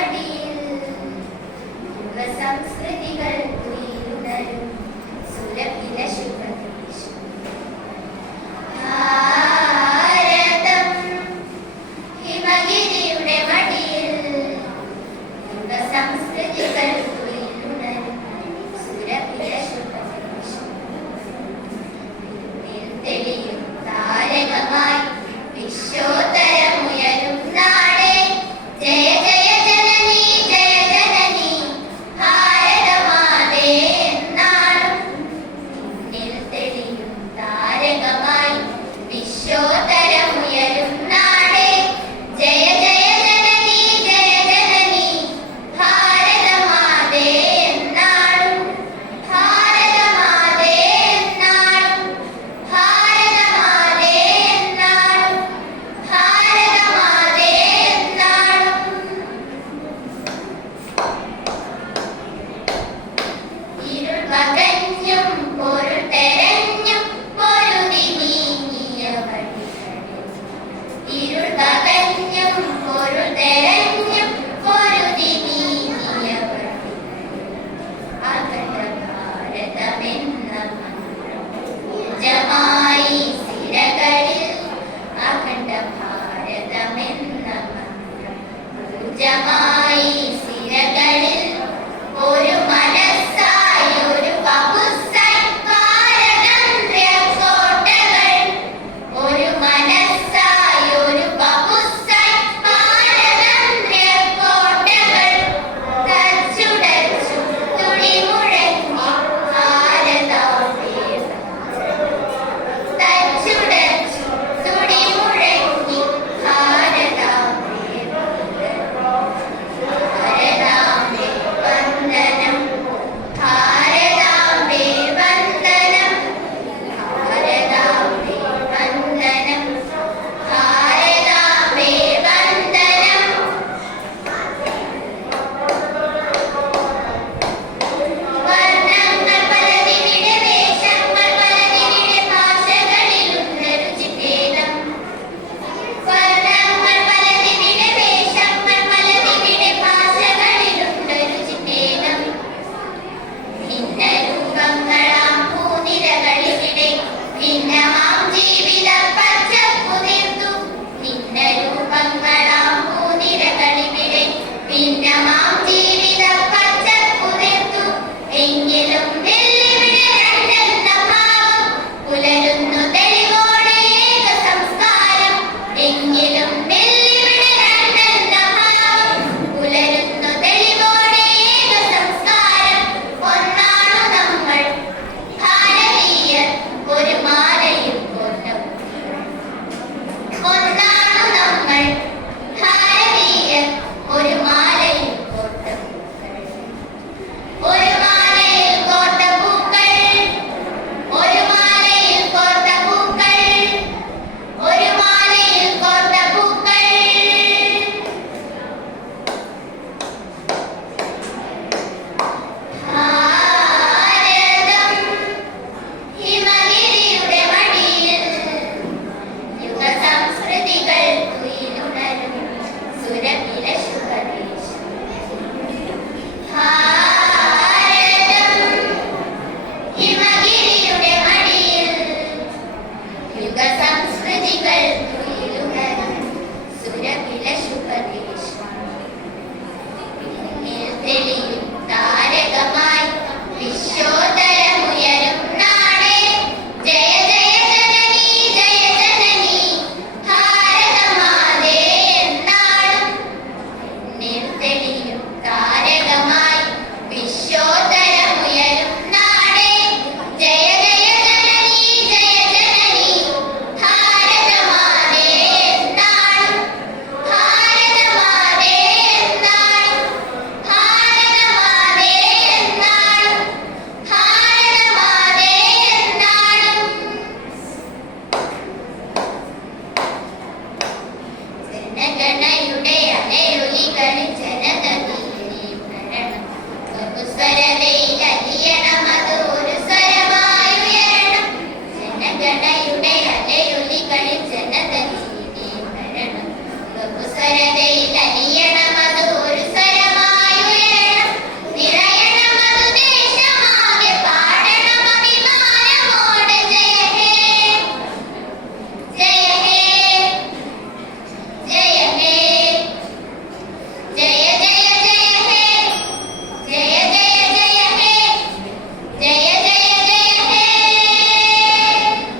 മടിയിൽ സംസ്കൃതികൾ 什么？ജനഗണയുടെ അലയൊലികളിൽ ജനതീരണം ബഹുസ്വരതയിൽ